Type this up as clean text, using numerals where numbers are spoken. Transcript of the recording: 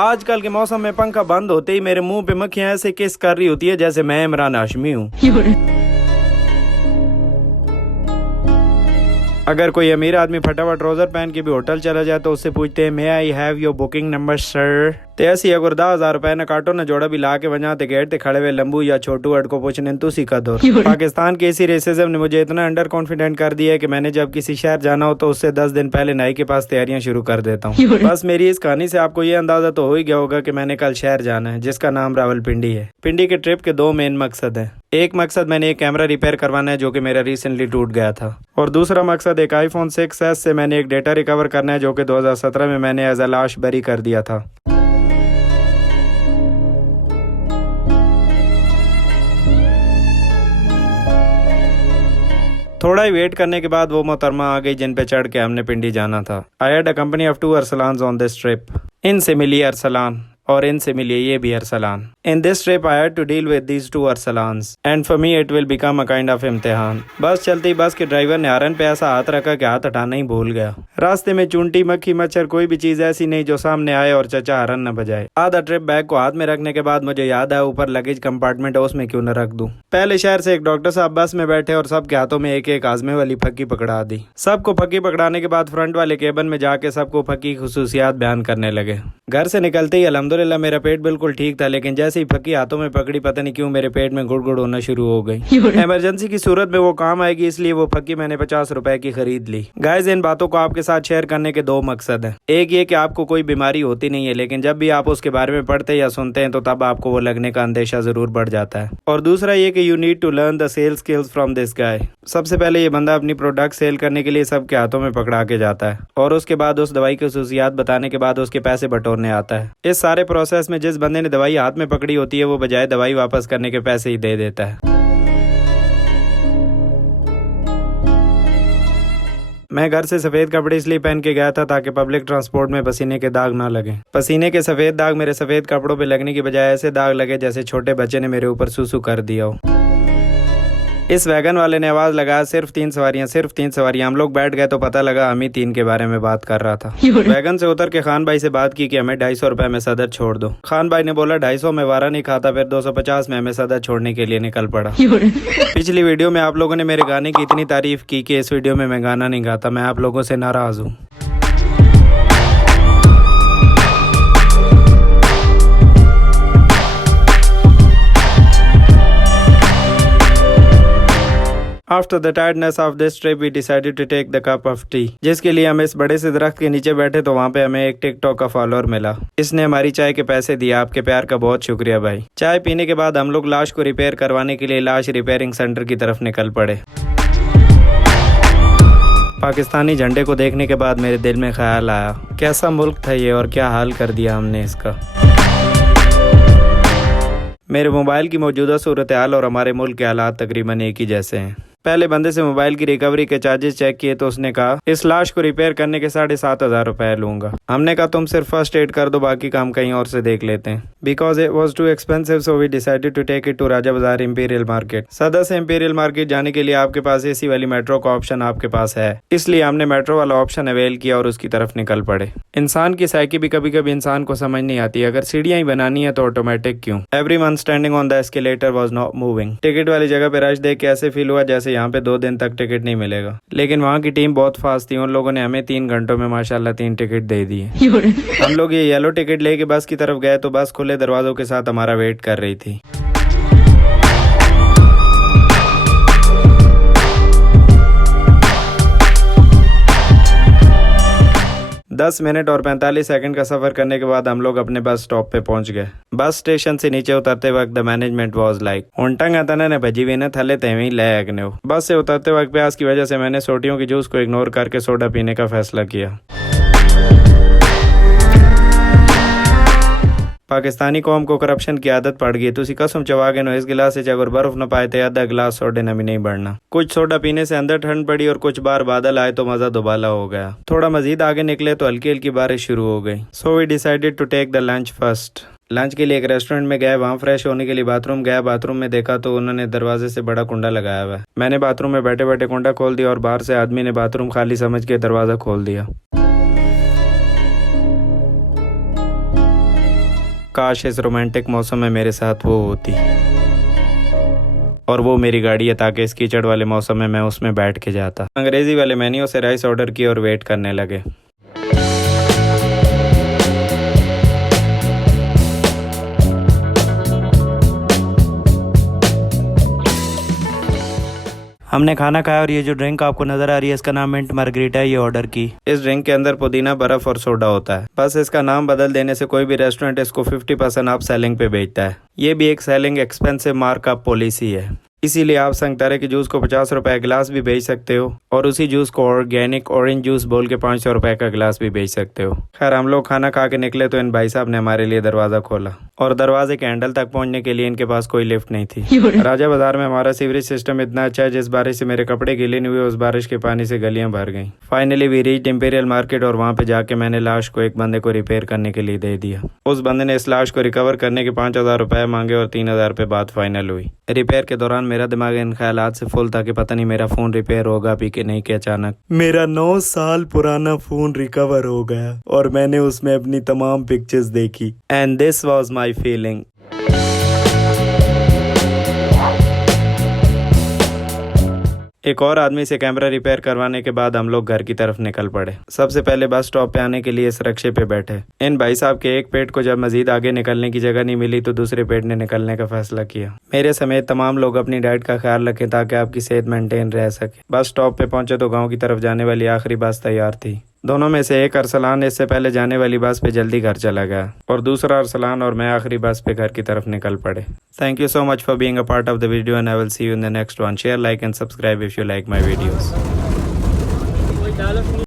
आजकल के मौसम में पंखा बंद होते ही मेरे मुंह पे मक्खियां ऐसे किस कर रही होती है जैसे मैं इमरान हाशमी हूँ। अगर कोई अमीर आदमी फटा हुआ ट्राउजर पहन के भी होटल चला जाए तो उससे पूछते हैं may I have your booking number sir. तो ऐसी अगर 10,000 रुपए न काटो न जोड़ा भी ला के वजह ते गेट ते खड़े हुए लंबू या छोटू अड को पूछने तू सीखा दो। पाकिस्तान के इसी रेसिज्म ने मुझे इतना अंडर कॉन्फिडेंट कर दिया है कि मैंने जब किसी शहर जाना हो तो उससे 10 दिन पहले नाई के पास तैयारियां शुरू कर देता हूँ। बस मेरी इस कहानी से आपको ये अंदाजा तो हो ही गया होगा कि मैंने कल शहर जाना है जिसका नाम रावलपिंडी है। पिंडी के ट्रिप के 2 मेन मकसद है। एक मकसद मैंने एक कैमरा रिपेयर करवाना है जो कि मेरा रिसेंटली टूट गया था, और दूसरा मकसद एक iPhone 6s से मैंने एक डेटा रिकवर करना है जो कि 2017 में मैंने एज अ लाश बरी कर दिया था। थोड़ा ही वेट करने के बाद वो मोहतरमा आ गई जिन पे चढ़ के हमने पिंडी जाना था। I had a company of 2 Arsalans on this trip. इनसे मिली अरसलान और इनसे मिली ये भी Arsalan. In this trip I had to deal with these 2 Arsalans and for me it will become a kind of इम्तिहान। बस चलती बस के ड्राइवर ने हॉर्न पे ऐसा हाथ रखा कि हाथ हटाना ही भूल गया। रास्ते में चूंटी मक्खी मच्छर कोई भी चीज ऐसी नहीं जो सामने आए और चचा हॉर्न न बजाए। आधा ट्रिप बैग को हाथ में रखने के बाद मुझे याद आया ऊपर लगेज कंपार्टमेंट है उसमें क्यों न रख दूं। पहले शहर से एक डॉक्टर साहब बस में बैठे और सबके हाथों में एक एक आजमे वाली फक्की पकड़ा दी। सबको फक्की पकड़ाने के बाद फ्रंट वाले केबिन में जाके सबको फक्की खुसूसियात बयान करने लगे। घर से निकलते ही अल्हम्दुलिल्लाह मेरा पेट बिल्कुल ठीक था, लेकिन जैसे ही फक्की हाथों में पकड़ी पता नहीं क्यों मेरे पेट में गुड़गुड़ होना शुरू हो गई। इमरजेंसी की सूरत में वो काम आएगी इसलिए वो फक्की मैंने 50 रुपए की खरीद ली। गाइस, इन बातों को आपके साथ शेयर करने के 2 मकसद हैं। एक ये कि आपको कोई बीमारी होती नहीं है, लेकिन जब भी आप उसके बारे में पढ़ते या सुनते हैं तो तब आपको वो लगने का अंदेशा जरूर बढ़ जाता है। और दूसरा ये कि you need to learn the sale skills from this guy. सबसे पहले ये बंदा अपनी प्रोडक्ट सेल करने के लिए सबके हाथों में पकड़ा के जाता है और उसके बाद उस दवाई की खुसूसियात बताने के बाद उसके पैसे बटोरने आता है। इस सारे प्रोसेस में जिस बंदे ने दवाई हाथ में पकड़ी होती है वो बजाय दवाई वापस करने के पैसे ही दे देता है। मैं घर से सफेद कपड़े इसलिए पहन के गया था ताकि पब्लिक ट्रांसपोर्ट में पसीने के दाग ना लगे। पसीने के सफेद दाग मेरे सफेद कपड़ों पे लगने की बजाय ऐसे दाग लगे जैसे छोटे बच्चे ने मेरे ऊपर सूसू कर दिया हो। इस वैगन वाले ने आवाज लगाया सिर्फ 3 सवारियां, सिर्फ 3 सवारियां। हम लोग बैठ गए तो पता लगा हम ही 3 के बारे में बात कर रहा था। वैगन से उतर के खान भाई से बात की कि हमें 250 रुपए में सदर छोड़ दो। खान भाई ने बोला 250 में वारा नहीं खाता, फिर 250 में हमें सदर छोड़ने के लिए निकल पड़ा। पिछली वीडियो में आप लोगों ने मेरे गाने की इतनी तारीफ की कि इस वीडियो में मैं गाना नहीं गाता। मैं आप लोगों से नाराज हूँ। After the tiredness of this trip, we decided to take the cup of tea, जिसके लिए हम इस बड़े से दरख्त के नीचे बैठे तो वहाँ पे हमें एक टिकटॉक का फॉलोअर मिला। इसने हमारी चाय के पैसे दिए। आपके प्यार का बहुत शुक्रिया भाई। चाय पीने के बाद हम लोग लाश को रिपेयर करवाने के लिए लाश रिपेयरिंग सेंटर की तरफ निकल पड़े। पाकिस्तानी झंडे को देखने के बाद मेरे दिल में ख्याल आया, कैसा मुल्क था ये और क्या हाल कर दिया हमने इसका। मेरे मोबाइल की मौजूदा सूरत हाल और हमारे मुल्क के हालात तकरीबन एक ही जैसे हैं। पहले बंदे से मोबाइल की रिकवरी के चार्जेस चेक किए तो उसने कहा इस लाश को रिपेयर करने के 7,500 रुपए लूंगा। हमने कहा तुम सिर्फ फर्स्ट एड कर दो, बाकी काम कहीं और से देख लेते हैं। Because it was too expensive so we decided to take it to Raja Bazaar imperial market. सदर से इंपीरियल मार्केट जाने के लिए आपके पास एसी वाली मेट्रो का ऑप्शन आपके पास है, इसलिए हमने मेट्रो वाला ऑप्शन अवेल किया और उसकी तरफ निकल पड़े। इंसान की साइकी भी कभी कभी इंसान को समझ नहीं आती। अगर सीढ़ियां ही बनानी है तो ऑटोमेटिक क्यों। Everyone standing on the escalator was not moving. Ticket वाली जगह पे रश देख के ऐसे फील हुआ जैसे यहाँ पे 2 दिन तक टिकट नहीं मिलेगा, लेकिन वहाँ की टीम बहुत फास्ट थी। उन लोगों ने हमें 3 घंटों में माशाल्लाह 3 टिकट दे दिए। हम लोग ये येलो टिकट लेके बस की तरफ गए तो बस खुले दरवाजों के साथ हमारा वेट कर रही थी। दस मिनट और 45 सेकंड का सफर करने के बाद हम लोग अपने बस स्टॉप पे पहुंच गए। बस स्टेशन से नीचे उतरते वक्त द मैनेजमेंट वाज लाइक उंटंग अतने ने भजी हुई न थले तेवी ले अगने। बस से उतरते वक्त प्यास की वजह से मैंने सोटियों की जूस को इग्नोर करके सोडा पीने का फैसला किया। पाकिस्तानी कौम को करप्शन की आदत पड़ गई। तुसी कसम चवा गए नो इस गिलास से अगर बर्फ न पाए थे आधा गिलास सोडे नमी नहीं बढ़ना। कुछ सोडा पीने से अंदर ठंड पड़ी और कुछ बार बादल आए तो मजा दोबाला हो गया। थोड़ा मजीद आगे निकले तो हल्की हल्की बारिश शुरू हो गई। So we decided to take the lunch first. Lunch के लिए एक रेस्टोरेंट में गए। वहाँ फ्रेश होने के लिए बाथरूम गया। बाथरूम में देखा तो उन्होंने दरवाजे से बड़ा कुंडा लगाया हुआ है। मैंने बाथरूम में बैठे बैठे कुंडा खोल दिया और बाहर से आदमी ने बाथरूम खाली समझ के दरवाजा खोल दिया। काश इस रोमांटिक मौसम में मेरे साथ वो होती और वो मेरी गाड़ी है, ताकि इस कीचड़ वाले मौसम में मैं उसमें बैठ के जाता। अंग्रेजी वाले मेन्यू से राइस ऑर्डर किया और वेट करने लगे। हमने खाना खाया और ये जो ड्रिंक आपको नजर आ रही है इसका नाम मिंट मार्गरीटा है, ये ऑर्डर की। इस ड्रिंक के अंदर पुदीना, बर्फ और सोडा होता है। बस इसका नाम बदल देने से कोई भी रेस्टोरेंट इसको 50% ऑफ सेलिंग पे बेचता है। ये भी एक सेलिंग एक्सपेंसिव मार्कअप पॉलिसी है। इसीलिए आप संतरे के जूस को 50 रुपए गिलास भी बेच सकते हो और उसी जूस को ऑर्गेनिक ऑरेंज जूस बोल के 500 रुपए का गिलास भी बेच सकते हो। खैर, हम लोग खाना खा के निकले तो इन भाई साहब ने हमारे लिए दरवाजा खोला और दरवाजे के हैंडल तक पहुंचने के लिए इनके पास कोई लिफ्ट नहीं थी। राजा बाजार में हमारा सीवरेज सिस्टम इतना अच्छा है, जिस बारिश से मेरे कपड़े गीले नहीं हुए उस बारिश के पानी से गलियां भर गईं। Finally we reached Imperial Market और वहां पे जाके मैंने लाश को एक बंदे को रिपेयर करने के लिए दे दिया। उस बंदे ने इस लाश को रिकवर करने के 5000 रुपए मांगे और 3000 रुपए बात फाइनल हुई। रिपेयर के दौरान मेरा दिमाग इन ख्यालात से फुल था कि पता नहीं मेरा फोन रिपेयर होगा भी कि नहीं, कि अचानक मेरा 9 साल पुराना फोन रिकवर हो गया और मैंने उसमें अपनी तमाम पिक्चर्स देखी। And this was my feeling. एक और आदमी से कैमरा रिपेयर करवाने के बाद हम लोग घर की तरफ निकल पड़े। सबसे पहले बस स्टॉप पे आने के लिए इस रक्शे पे बैठे। इन भाई साहब के एक पेट को जब मजीद आगे निकलने की जगह नहीं मिली तो दूसरे पेट ने निकलने का फैसला किया। मेरे समेत तमाम लोग अपनी डाइट का ख्याल रखें ताकि आपकी सेहत मेंटेन रह सके। बस स्टॉप पे पहुंचे तो गाँव की तरफ जाने वाली आखिरी बस तैयार थी। दोनों में से एक अरसलान इससे पहले जाने वाली बस पे जल्दी घर चला गया और दूसरा अरसलान और मैं आखिरी बस पे घर की तरफ निकल पड़े। Thank you so much for being a part of the video and I will see you in the next one. Share, like and subscribe if you like my videos.